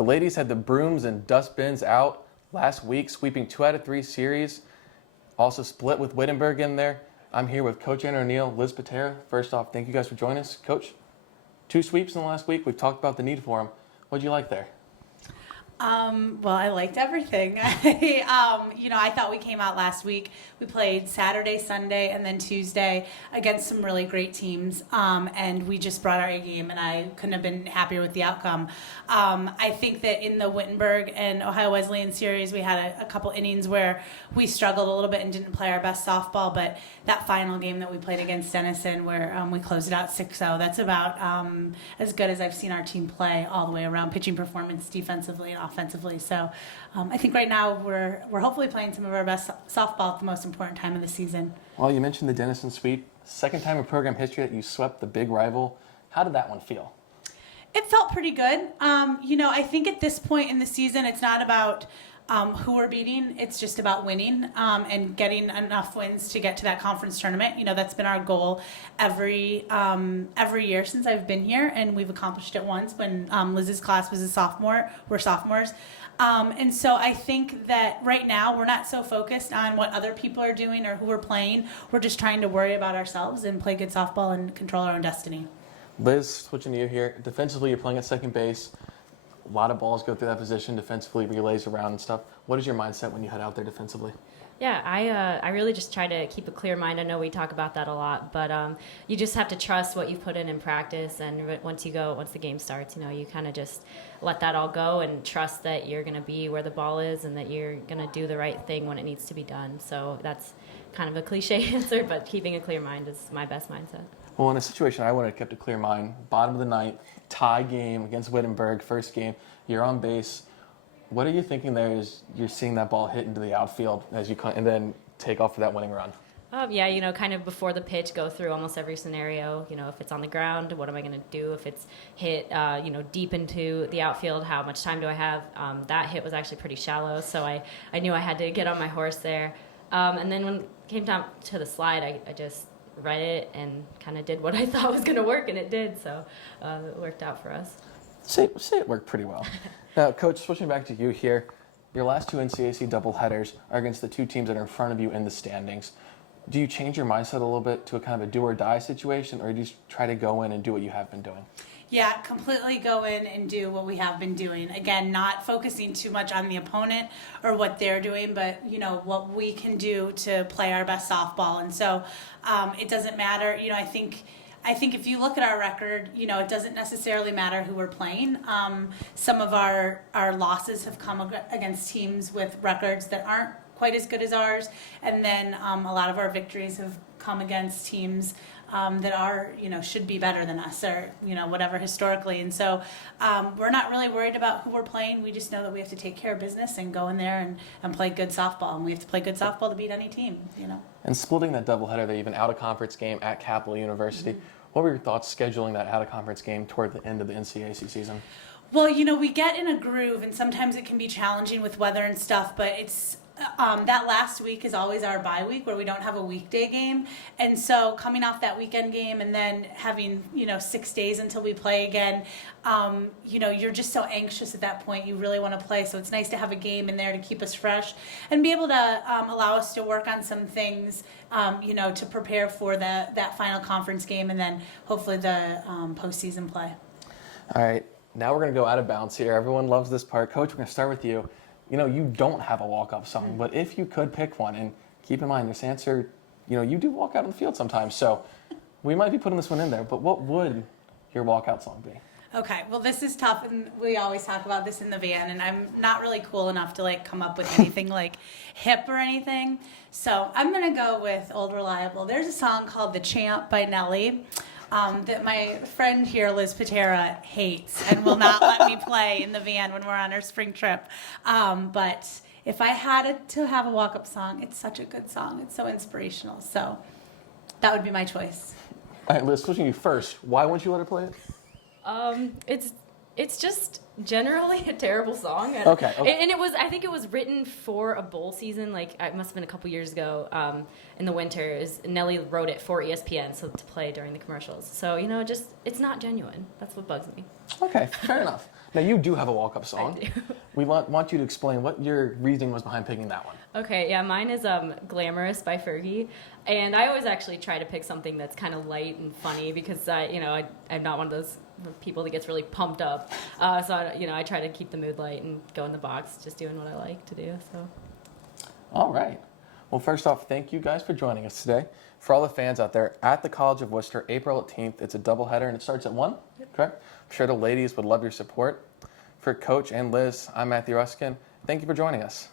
The ladies had the brooms and dustbins out last week, sweeping 2 out of 3 series. Also split with Wittenberg in there. I'm here with Coach Erin O'Neill, Liz Patera. First off, thank you guys for joining us. Coach, 2 sweeps in the last week. We've talked about the need for them. What did you like there? Well, I liked everything. I thought we came out last week. We played Saturday, Sunday, and then Tuesday against some really great teams. And we just brought our A game, and I couldn't have been happier with the outcome. I think that in the Wittenberg and Ohio Wesleyan series, we had a couple innings where we struggled a little bit and didn't play our best softball. But that final game that we played against Denison, where we closed it out 6-0, that's about as good as I've seen our team play all the way around, pitching performance, defensively and offensively. So I think right now we're hopefully playing some of our best softball at the most important time of the season. Well, you mentioned the Denison sweep. Second time in program history that you swept the big rival. How did that one feel? It felt pretty good. I think at this point in the season, it's not about who we're beating. It's just about winning and getting enough wins to get to that conference tournament. That's been our goal every year since I've been here, and we've accomplished it once when Liz's class was a sophomore. We're sophomores. And so I think that right now we're not so focused on what other people are doing or who we're playing. We're just trying to worry about ourselves and play good softball and control our own destiny. Liz, switching to you here. Defensively, you're playing at second base. A lot of balls go through that position. Defensively, relays around and stuff. What is your mindset when you head out there defensively? Yeah, I really just try to keep a clear mind. I know we talk about that a lot, but you just have to trust what you put in practice. And once the game starts, you kind of just let that all go and trust that you're going to be where the ball is and that you're going to do the right thing when it needs to be done. So that's kind of a cliche answer, but keeping a clear mind is my best mindset. Well, in a situation I would have kept a clear mind. Bottom of the ninth, tie game against Wittenberg, first game. You're on base. What are you thinking there as you're seeing that ball hit into the outfield and then take off for that winning run? Kind of before the pitch, go through almost every scenario. If it's on the ground, what am I going to do? If it's hit, deep into the outfield, how much time do I have? That hit was actually pretty shallow, so I knew I had to get on my horse there. And then when it came down to the slide, I just read it and kind of did what I thought was going to work, and it did. So it worked out for us. Say it worked pretty well. Now, Coach, switching back to you here, your last 2 NCAC doubleheaders are against the 2 teams that are in front of you in the standings. Do you change your mindset a little bit to a kind of a do-or-die situation, or do you just try to go in and do what you have been doing? Yeah, completely go in and do what we have been doing. Again, not focusing too much on the opponent or what they're doing, but, what we can do to play our best softball. And so it doesn't matter. I think if you look at our record, it doesn't necessarily matter who we're playing. Some of our losses have come against teams with records that aren't quite as good as ours. And then a lot of our victories have come against teams that are, should be better than us or, whatever historically. And so we're not really worried about who we're playing. We just know that we have to take care of business and go in there and play good softball. And we have to play good softball to beat any team, And splitting that doubleheader, the even out-of-conference game at Capital University, what were your thoughts scheduling that out-of-conference game toward the end of the NCAC season? Well, we get in a groove, and sometimes it can be challenging with weather and stuff, but it's that last week is always our bye week where we don't have a weekday game. And so coming off that weekend game and then having, 6 days until we play again, you're just so anxious at that point. You really want to play. So it's nice to have a game in there to keep us fresh and be able to allow us to work on some things, to prepare for that final conference game and then hopefully the postseason play. All right. Now we're going to go out of bounds here. Everyone loves this part. Coach, we're going to start with you. You don't have a walk-up song, but if you could pick one, and keep in mind this answer, you do walk out on the field sometimes, so we might be putting this one in there, but what would your walkout song be? Okay, well, this is tough, and we always talk about this in the van, and I'm not really cool enough to, come up with anything, hip or anything, so I'm going to go with Old Reliable. There's a song called The Champ by Nelly. That my friend here, Liz Patera, hates and will not let me play in the van when we're on our spring trip. But if I had to have a walk-up song, it's such a good song. It's so inspirational. So that would be my choice. All right, Liz, switching you first. Why wouldn't you let her play it? It's just generally a terrible song. Okay. And I think it was written for a bowl season. Like, it must have been a couple years ago in the winter. Nelly wrote it for ESPN, so to play during the commercials. So, it's not genuine. That's what bugs me. Okay, fair enough. Now, you do have a walk-up song. I do. We want you to explain what your reasoning was behind picking that one. Okay, yeah, mine is Glamorous by Fergie. And I always actually try to pick something that's kind of light and funny because, I'm not one of those people that gets really pumped up. I try to keep the mood light and go in the box, just doing what I like to do. So. All right. Well, first off, thank you guys for joining us today. For all the fans out there, at the College of Worcester, April 18th, it's a doubleheader and it starts at 1, correct? I'm sure the ladies would love your support. For Coach and Liz, I'm Matthew Ruskin. Thank you for joining us.